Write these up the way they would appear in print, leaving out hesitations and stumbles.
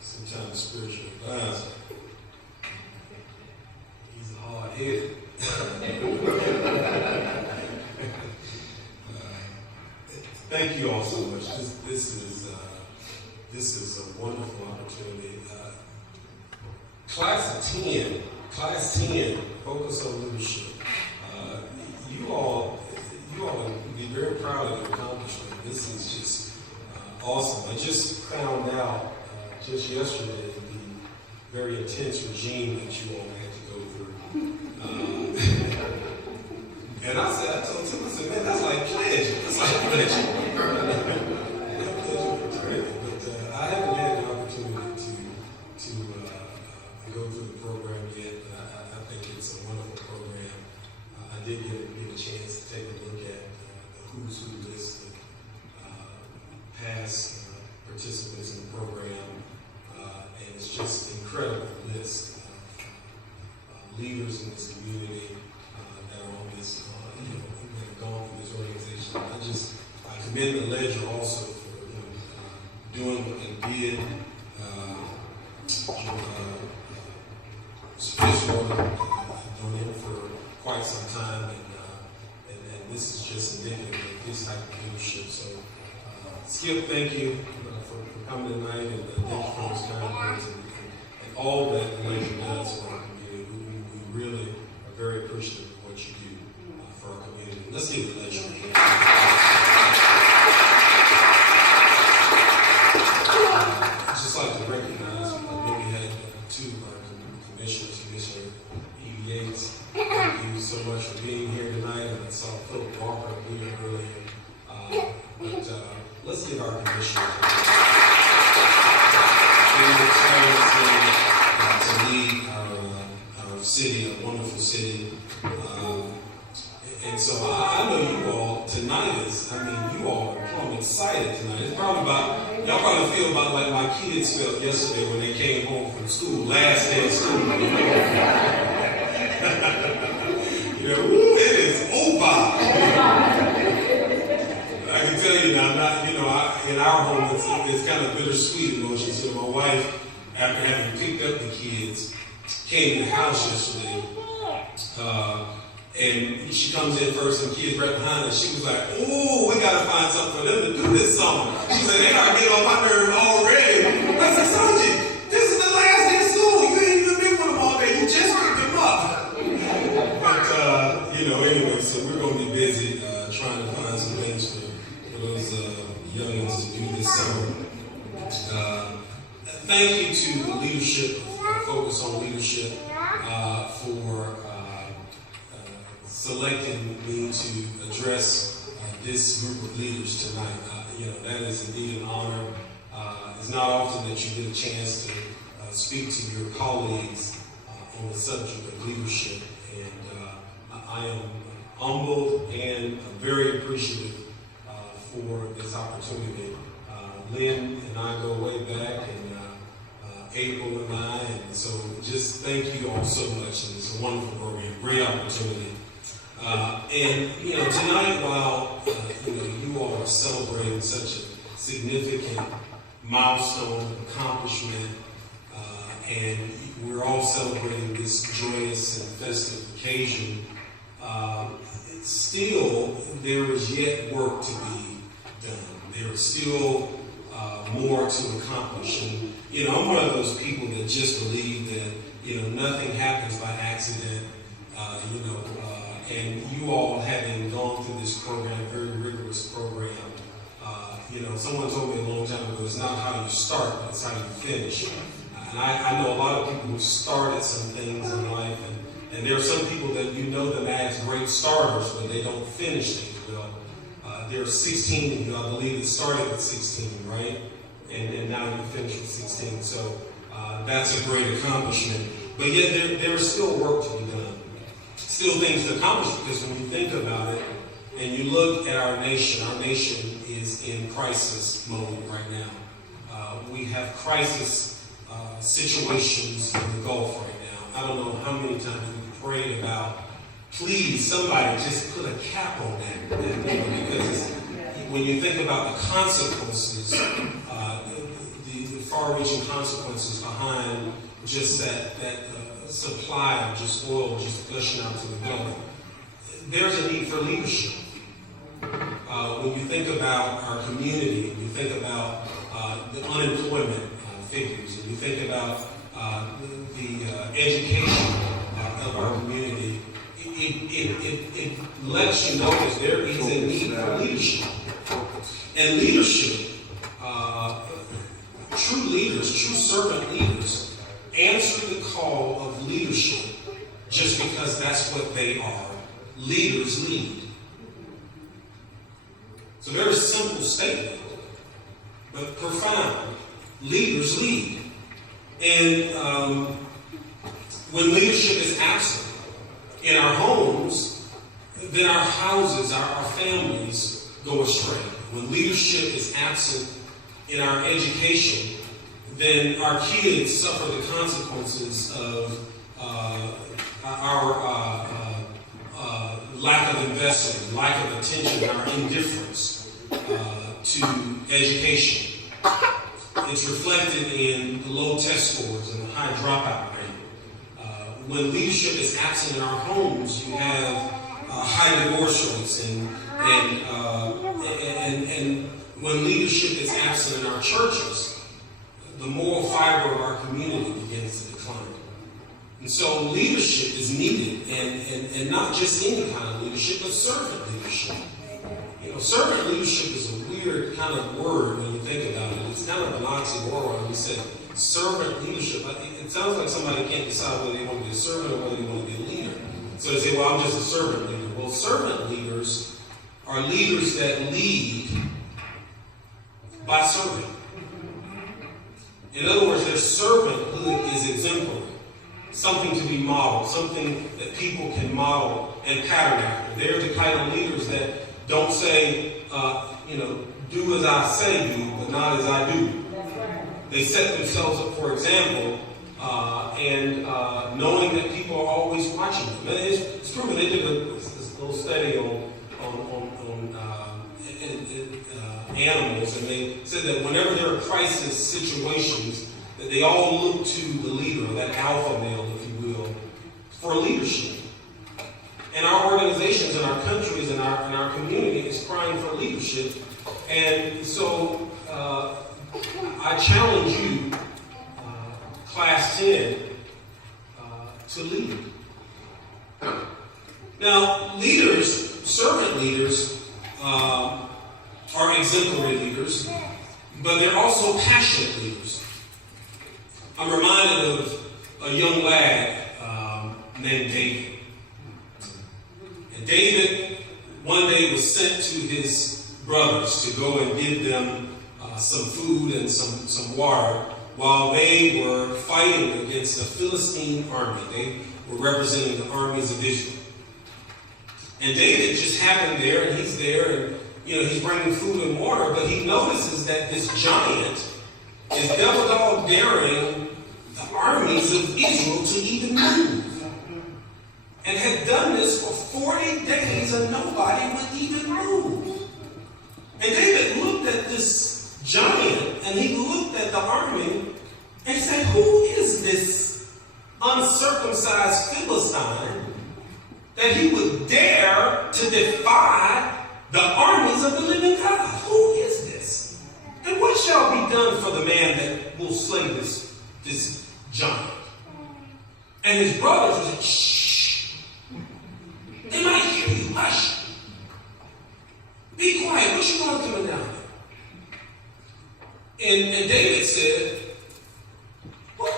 sometimes spiritual advisor. He's hard-headed. Thank you all so much. This is a wonderful opportunity. Class 10, focus on leadership. You all will be very proud of your accomplishment. This is just awesome. I just found out just yesterday the very intense regime that you all had to go through. And I told Tim, I said, man, that's like pledge. That's like pledge. But I haven't had the opportunity to go through the program yet, but I think it's a wonderful program. I did get a chance to take a look at the who's who list of past participants in the program, and it's just an incredible list of leaders in this community that are on this, that have gone through this organization. I commend the Ledger also for doing what they did. Spiritual known him for quite some time, and this is just indicative of this type of leadership. So, Skip, thank you for coming tonight, and thank you for those kind words and all that the Ledger does for our community. We really are very appreciative of what you do for our community. Let's give the Ledger a hand. I'd just like to recognize, I know we had two of our commissioners, Commissioner E. Yates. Thank you so much for being here tonight. And I saw Philip Walker here earlier. But let's give our commissioners to lead our city, a wonderful city. And so I know you all tonight you all are plumb excited tonight. It's probably y'all probably feel about like my kids felt yesterday when they came home from school, last day of school. It is over. I can tell you now, in our home, it's kind of bittersweet emotions. So my wife, after having picked up the kids, came to the house yesterday. And she comes in first, and the kids right behind her. She was like, "Oh, we got to find something for them to do this summer." She said, "They are getting on my nerves already." I said, "Sanji, this is the last day of school. You ain't even been with them all day. You just picked them up." But, anyway, so we're going to be busy trying to find some things for those youngins to do this summer. Thank you to the leadership, Focus on Leadership, for selecting me to address this group of leaders tonight. That is indeed an honor. It's not often that you get a chance to speak to your colleagues on the subject of leadership, and I am humbled and very appreciative for this opportunity. Lynn and I go way back, and April and I, and so just thank you all so much, and it's a wonderful program, great opportunity. Tonight, while you all are celebrating such a significant milestone, accomplishment, and we're all celebrating this joyous and festive occasion, still there is yet work to be done. There is still more to accomplish. And I'm one of those people that just believe that nothing happens by accident. And you all having gone through this program, very rigorous program, someone told me a long time ago, it's not how you start, but it's how you finish. And I know a lot of people who started some things in life, and there are some people that them as great starters, but they don't finish things well. There are 16 of you, I believe, that started with 16, right? And now you finish with 16. So that's a great accomplishment. But yet there is still work to be done. Still things to accomplish, because when you think about it and you look at our nation is in crisis mode right now. We have crisis situations in the Gulf right now. I don't know how many times we've prayed about, please, somebody just put a cap on that. Because when you think about the consequences, as far-reaching consequences behind just that supply of just oil just gushing out to the Gulf. There's a need for leadership. When you think about our community, when you think about the unemployment figures, and you think about the education of our community, it lets you know that there is a need for leadership. And leadership, true leaders, true servant leaders, answer the call of leadership just because that's what they are. Leaders lead. It's a very simple statement, but profound. Leaders lead. And when leadership is absent in our homes, then our houses, our families go astray. When leadership is absent in our education, then our kids suffer the consequences of our lack of investment, lack of attention, our indifference to education. It's reflected in the low test scores and the high dropout rate. When leadership is absent in our homes, you have high divorce rates, and when leadership is absent in our churches, the moral fiber of our community begins to decline. And so leadership is needed, and not just any kind of leadership, but servant leadership. You know, servant leadership is a weird kind of word when you think about it. It's kind of an oxymoron. We said servant leadership. It sounds like somebody can't decide whether they want to be a servant or whether they want to be a leader. So they say, well, I'm just a servant leader. Well, servant leaders are leaders that lead by serving. In other words, their servanthood is exemplary. Something to be modeled, something that people can model and pattern after. They're the kind of leaders that don't say, do as I say do, but not as I do. They set themselves up for example, and knowing that people are always watching them. And it's proven. They did this little study on animals, and they said that whenever there are crisis situations, that they all look to the leader, that alpha male, if you will, for leadership. And our organizations and our countries and our community is crying for leadership. And so I challenge you, Class 10, to lead. Now, leaders, servant leaders, are exemplary leaders, but they're also passionate leaders. I'm reminded of a young lad named David. And David one day was sent to his brothers to go and give them some food and some water while they were fighting against the Philistine army. They were representing the armies of Israel. And David just happened there, and he's there, and he's bringing food and water, but he notices that this giant is devil dog daring the armies of Israel to even move. And had done this for 40 days and nobody would even move. And David looked at this giant and he looked at the army and he said, who is this uncircumcised Philistine that he would dare to defy the armies of the living God? Who is this? And what shall be done for the man that will slay this giant? And his brothers would say, shh. They might hear you. Hush. Be quiet. What you want coming down here? And David said, what?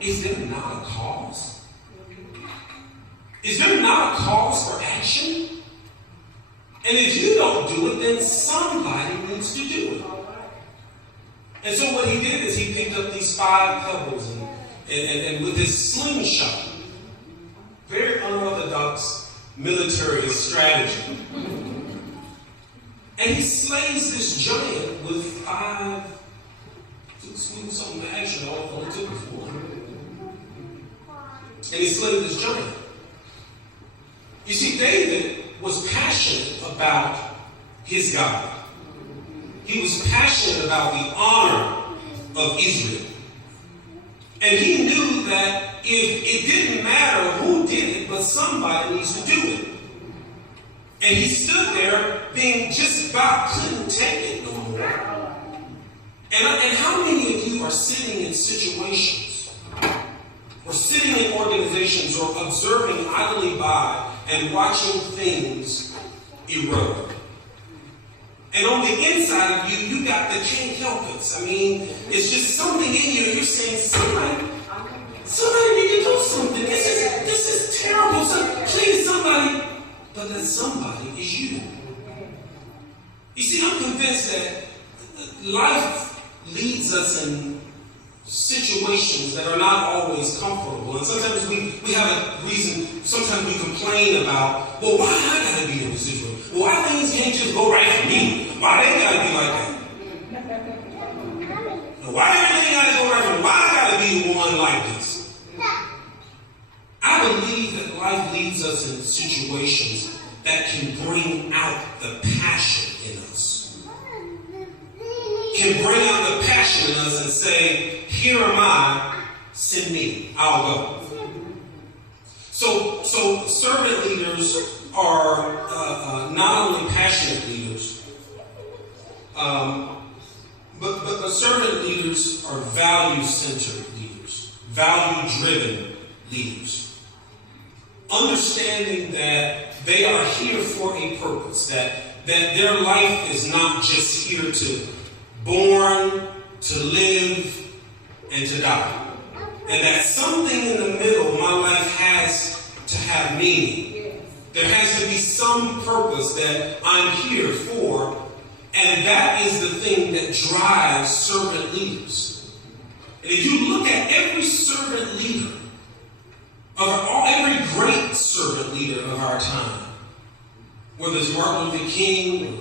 Is there not a cause? Is there not a cause for action? And if you don't do it, then somebody needs to do it. And so what he did is he picked up these 5 pebbles and with his slingshot, very unorthodox military strategy, and he slays this giant with 5 something action. All it took was 1. And he slayed this giant. You see, David was passionate about his God. He was passionate about the honor of Israel. And he knew that if it didn't matter who did it, but somebody needs to do it. And he stood there being just about couldn't take it no more. And how many of you are sitting in situations or sitting in organizations or observing idly by and watching things erode? And on the inside of you, you got the can't help it. I mean, it's just something in you. You're saying, somebody need to do something. This is terrible. So please, somebody. But that somebody is you. You see, I'm convinced that life leads us in situations that are not always comfortable. And sometimes we have a reason, sometimes we complain about, well, why I gotta be in this situation? Well, why things can't just go right for me? Why they gotta be like that? Why everything gotta go right for me? Why I gotta be the one like this? I believe that life leads us in situations that can bring out the passion in us. Can bring out the passion in us and say, here am I, send me, I'll go. So servant leaders are not only passionate leaders, but servant leaders are value-centered leaders, value-driven leaders. Understanding that they are here for a purpose, that their life is not just here to born, to live, and to die. And that something in the middle, my life has to have meaning. There has to be some purpose that I'm here for, and that is the thing that drives servant leaders. And if you look at every servant leader, every great servant leader of our time, whether it's Martin Luther King, or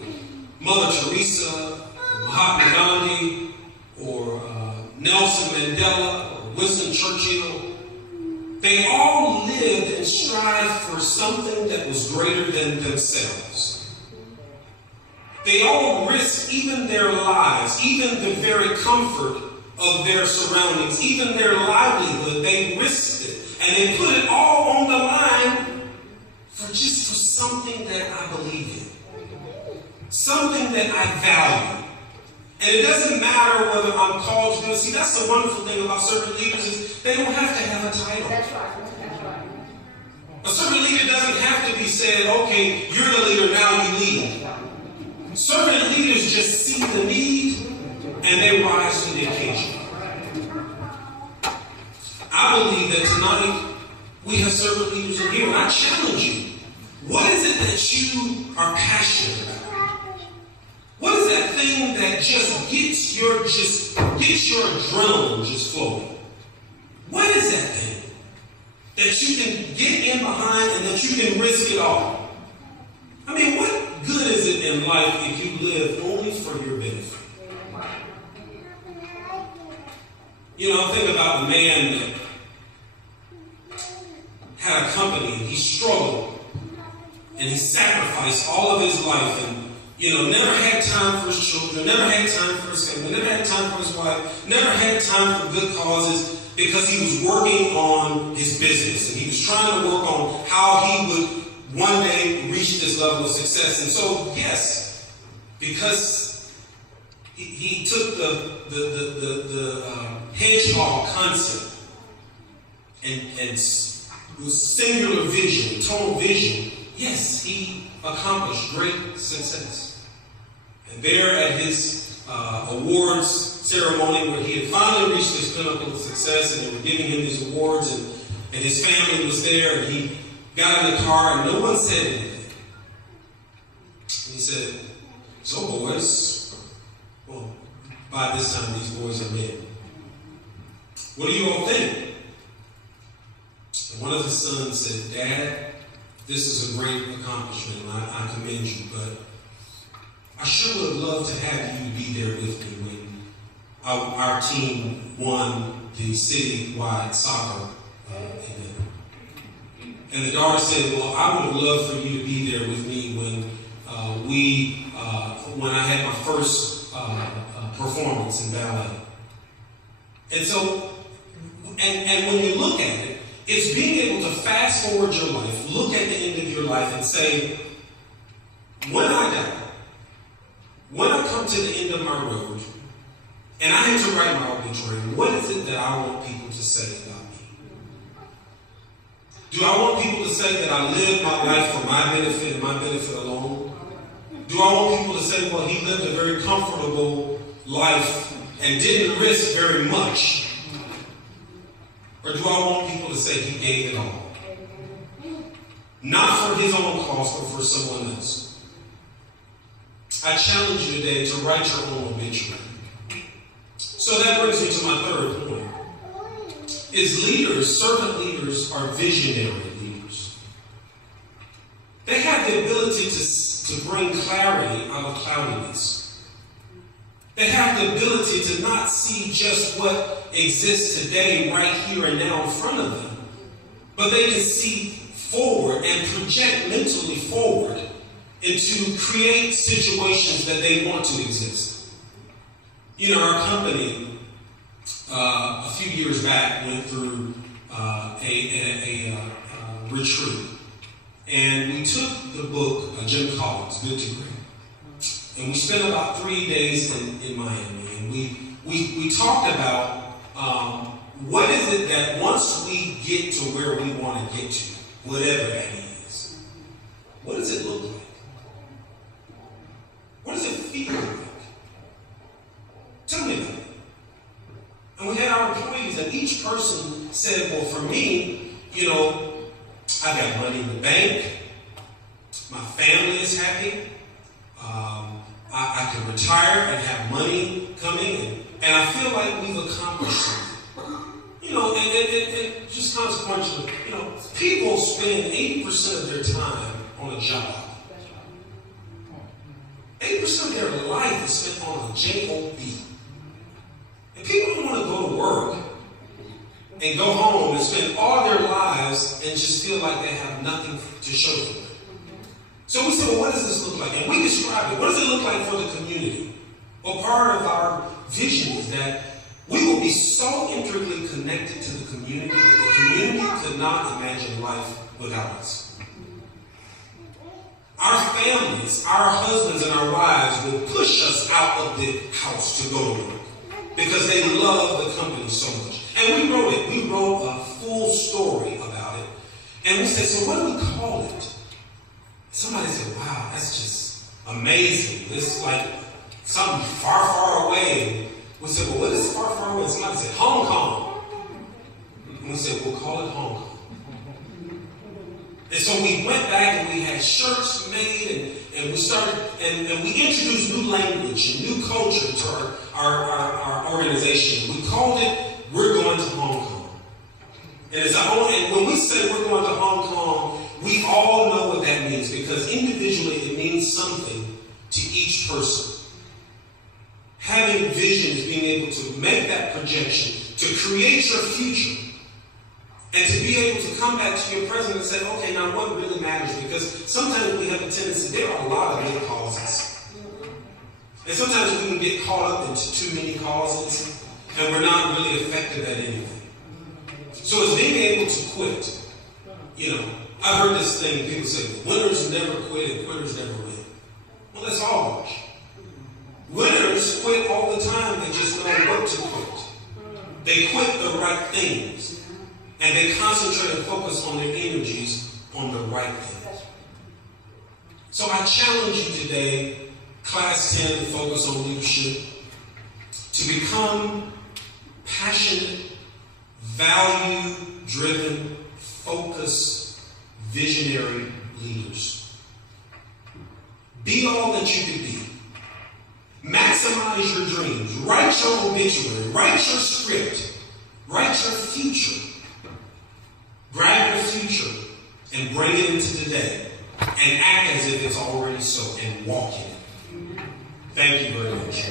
Mother Teresa, or Mahatma Gandhi, or Nelson Mandela, or Winston Churchill, they all lived and strived for something that was greater than themselves. They all risked even their lives, even the very comfort of their surroundings, even their livelihood. They risked it. And they put it all on the line for something that I believe in. Something that I value. And it doesn't matter whether I'm called to do it. See, that's the wonderful thing about servant leaders is they don't have to have a title. That's right. That's right. A servant leader doesn't have to be said, okay, you're the leader, now you lead. Servant leaders just see the need and they rise to the occasion. I believe that tonight we have servant leaders in here, and I challenge you. What is it that you are passionate about? What is that thing that just gets your adrenaline just flowing? What is that thing that you can get in behind and that you can risk it all? I mean, what good is it in life if you live only for your benefit? You know, I think about the man that had a company and he struggled and he sacrificed all of his life and, never had time for his children, never had time for his family, never had time for his wife, never had time for good causes because he was working on his business and he was trying to work on how he would one day reach this level of success. And so, yes, because he took the hedgehog concept and with singular vision, tunnel vision, yes, he accomplished great success. And there at his awards ceremony where he had finally reached his pinnacle of success and they were giving him these awards and his family was there and he got in the car and no one said anything. And he said, so boys, well, by this time these boys are men. What do you all think? And one of his sons said, Dad, this is a great accomplishment and I commend you, but I sure would have loved to have you be there with me when our team won the citywide soccer event. And the daughter said, well, I would have loved for you to be there with me when I had my first performance in ballet. And so, and when you look at it, it's being able to fast forward your life, look at the end of your life and say, when I die, when I come to the end of my road, and I have to write my obituary, what is it that I want people to say about me? Do I want people to say that I lived my life for my benefit and my benefit alone? Do I want people to say, well, he lived a very comfortable life and didn't risk very much? Or do I want people to say he gave it all? Not for his own cost, but for someone else. I challenge you today to write your own obituary. So that brings me to my third point. Is leaders, servant leaders, are visionary leaders. They have the ability to bring clarity out of cloudiness. They have the ability to not see just what exists today, right here and now in front of them, but they can see forward and project mentally forward and to create situations that they want to exist. You know, our company a few years back went through a retreat, and we took the book Jim Collins, Good to Great, and we spent about 3 days in Miami, and we talked about what is it that once we get to where we want to get to, whatever that is, what does it look like? What does it feel like? Tell me about it. And we had our employees, and each person said, well, for me, you know, I got money in the bank, my family is happy, I can retire and have money coming in, and I feel like we've accomplished something. You know, and just consequentially, you know, people spend 80% of their time on a job. 80% of their life is spent on a job. And people don't want to go to work and go home and spend all their lives and just feel like they have nothing to show for it. So we said, well, what does this look like? And we described it. What does it look like for the community? Well, part of our vision is that we will be so intricately connected to the community that the community could not imagine life without us. Our families, our husbands and our wives will push us out of the house to go to work because they love the company so much. And we wrote it. We wrote a full story about it. And we said, so what do we call it? Somebody said, wow, that's just amazing. This is like something far, far away. We said, well, what is far, far away? Somebody said, Hong Kong. And we said, we'll call it Hong Kong. And so we went back and we had shirts made and we started, and we introduced new language and new culture to our organization. We called it, We're Going to Hong Kong. And when we say we're going to Hong Kong, we all know what that means because individually it means something to each person. Having vision is being able to make that projection, to create your future, and to be able to come back to your present and say, okay, now what really matters? Because sometimes we have a tendency, there are a lot of good causes. And sometimes we can get caught up into too many causes, and we're not really effective at anything. So it's being able to quit. You know, I've heard this thing, people say, winners never quit and quitters never win. Well, that's all. Winners quit all the time, they just know what to quit. They quit the right things. And they concentrate and focus on their energies on the right things. So I challenge you today, Class 10, Focus on Leadership, to become passionate, value-driven, focused, visionary leaders. Be all that you can be. Maximize your dreams. Write your obituary. Write your script. Write your future. Grab your future and bring it into today and act as if it's already so and walk in it. Thank you very much.